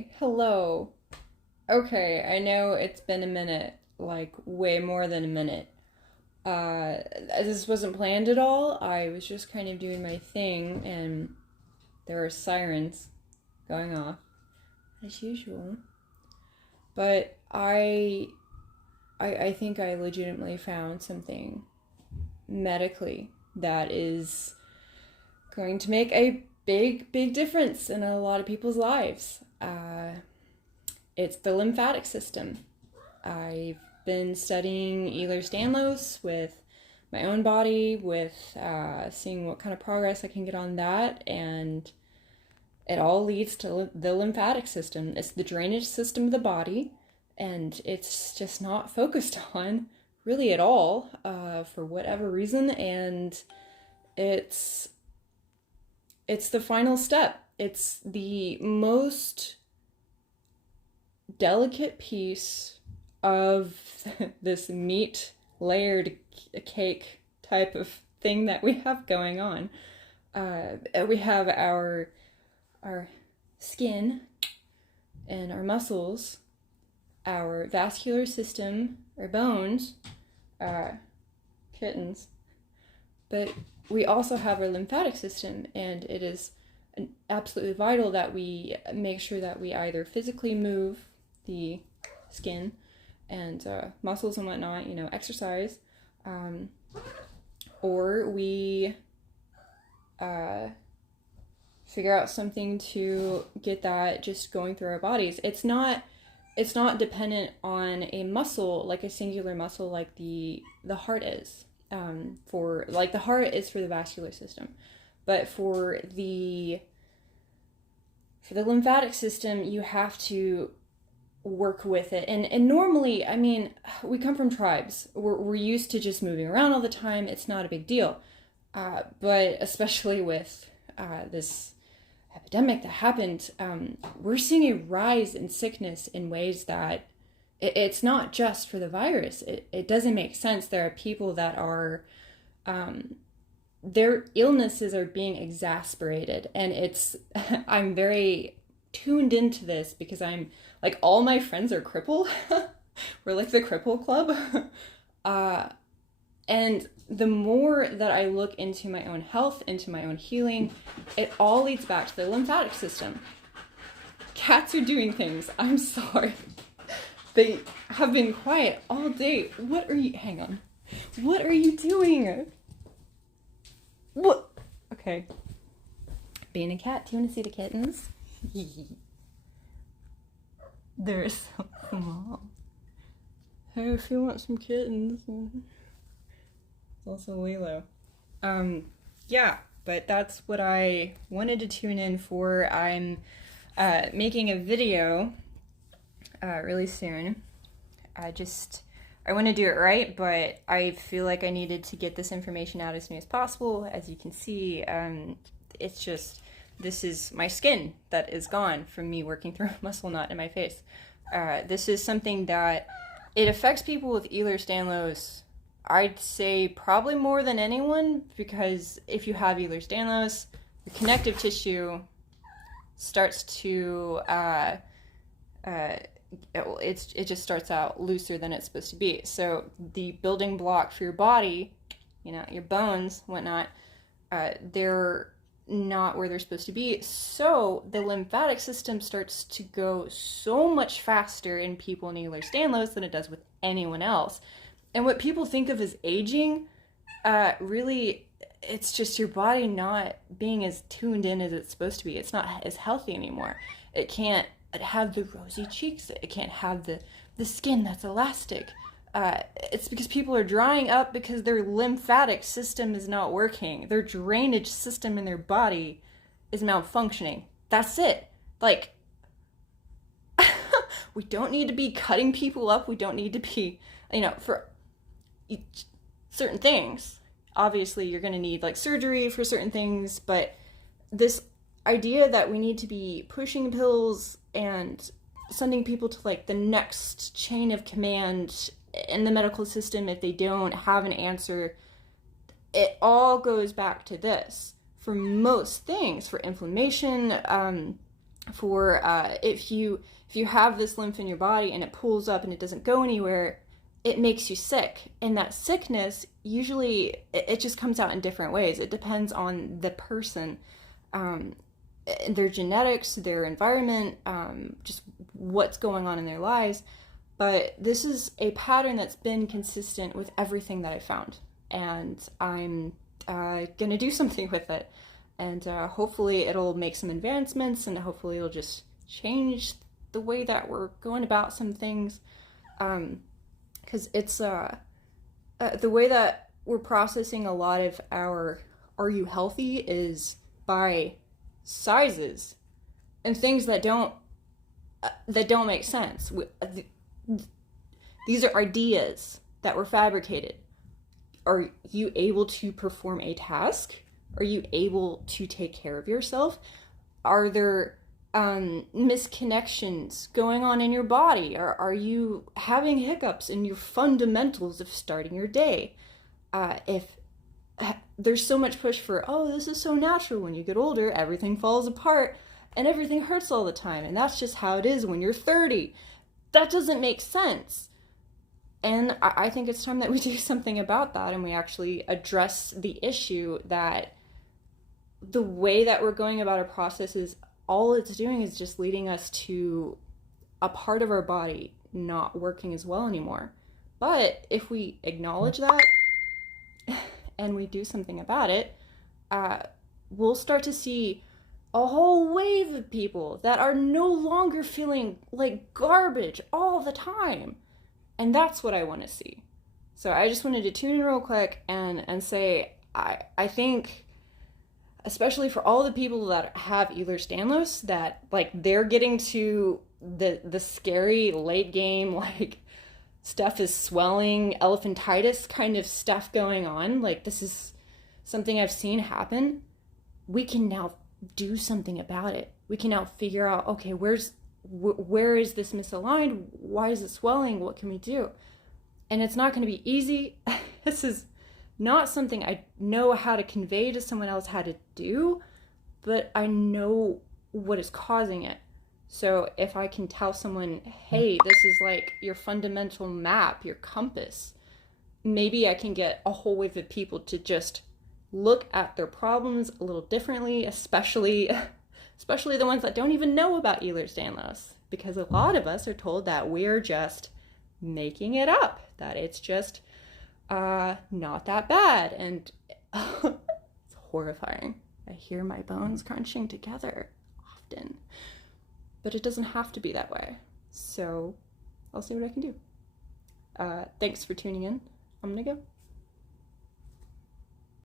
Hi, hello. Okay, I know it's been a minute, like way more than a minute. This wasn't planned at all. I was just kind of doing my thing, and there were sirens going off, as usual. But I think I legitimately found something medically that is going to make a big difference in a lot of people's lives. It's the lymphatic system. I've been studying Ehlers Danlos with my own body, with seeing what kind of progress I can get on that, and it all leads to the lymphatic system. It's the drainage system of the body, and it's just not focused on really at all for whatever reason, and it's the final step. It's the most delicate piece of this meat layered cake type of thing that we have going on. We have our skin and our muscles, our vascular system, our bones, kittens, but we also have our lymphatic system, and it is absolutely vital that we make sure that we either physically move the skin and muscles and whatnot, exercise, or we figure out something to get that just going through our bodies. It's not dependent on a muscle, like a singular muscle, like the heart is. The heart is for the vascular system, but for the lymphatic system, you have to work with it. And normally, I mean, we come from tribes. We're used to just moving around all the time. It's not a big deal. But especially with this epidemic that happened, we're seeing a rise in sickness in ways that it's not just for the virus. It doesn't make sense. There are people that are, their illnesses are being exacerbated. And I'm very tuned into this because I'm, like, all my friends are crippled. We're like the cripple club. And the more that I look into my own health, into my own healing, it all leads back to the lymphatic system. Cats are doing things. I'm sorry. They have been quiet all day. Hang on. What are you doing? What? Okay. Being a cat, do you want to see the kittens? They're so small. Hey, if you want some kittens. It's also Lilo. Yeah, but that's what I wanted to tune in for. I'm making a video really soon. I want to do it right, but I feel like I needed to get this information out as soon as possible. As you can see, this is my skin that is gone from me working through a muscle knot in my face. This is something that it affects people with Ehlers Danlos, I'd say probably more than anyone, because if you have Ehlers Danlos, the connective tissue starts to it just starts out looser than it's supposed to be. So the building block for your body, your bones, whatnot, they're not where they're supposed to be. So the lymphatic system starts to go so much faster in people in Ehlers Danlos than it does with anyone else. And what people think of as aging, really, it's just your body not being as tuned in as it's supposed to be. It's not as healthy anymore. It can't have the rosy cheeks. It can't have the skin that's elastic. It's because people are drying up because their lymphatic system is not working. Their drainage system in their body is malfunctioning. That's it. Like, we don't need to be cutting people up. We don't need to be, for certain things. Obviously, you're going to need, like, surgery for certain things, but this idea that we need to be pushing pills and sending people to, like, the next chain of command in the medical system if they don't have an answer, it all goes back to this. For most things, for inflammation, for if you have this lymph in your body and it pools up and it doesn't go anywhere, it makes you sick. And that sickness, usually it just comes out in different ways. It depends on the person, their genetics, their environment, just what's going on in their lives. But this is a pattern that's been consistent with everything that I found. And I'm going to do something with it. And hopefully it'll make some advancements, and hopefully it'll just change the way that we're going about some things. Because it's the way that we're processing a lot of our "are you healthy" is by sizes and things that don't make sense. These are ideas that were fabricated. Are you able to perform a task? Are you able to take care of yourself? Are there misconnections going on in your body? Are you having hiccups in your fundamentals of starting your day? If there's so much push for, oh, this is so natural, when you get older, everything falls apart and everything hurts all the time, and that's just how it is when you're 30. That doesn't make sense. And I think it's time that we do something about that, and we actually address the issue that the way that we're going about our process is, all it's doing is just leading us to a part of our body not working as well anymore. But if we acknowledge that and we do something about it, we'll start to see a whole wave of people that are no longer feeling like garbage all the time. And that's what I want to see. So I just wanted to tune in real quick and say, I think, especially for all the people that have Ehlers Danlos, that like they're getting to the scary late game, like stuff is swelling, elephantitis kind of stuff going on. Like, this is something I've seen happen. We can now do something about it. We can now figure out, okay, where is this misaligned? Why is it swelling? What can we do? And it's not going to be easy. This is not something I know how to convey to someone else how to do, but I know what is causing it. So if I can tell someone, hey, this is like your fundamental map, your compass, maybe I can get a whole wave of people to just look at their problems a little differently, especially the ones that don't even know about Ehlers Danlos, because a lot of us are told that we're just making it up, that it's just not that bad, and it's horrifying. I hear my bones crunching together often, but it doesn't have to be that way. So I'll see what I can do. Thanks for tuning in. I'm gonna go.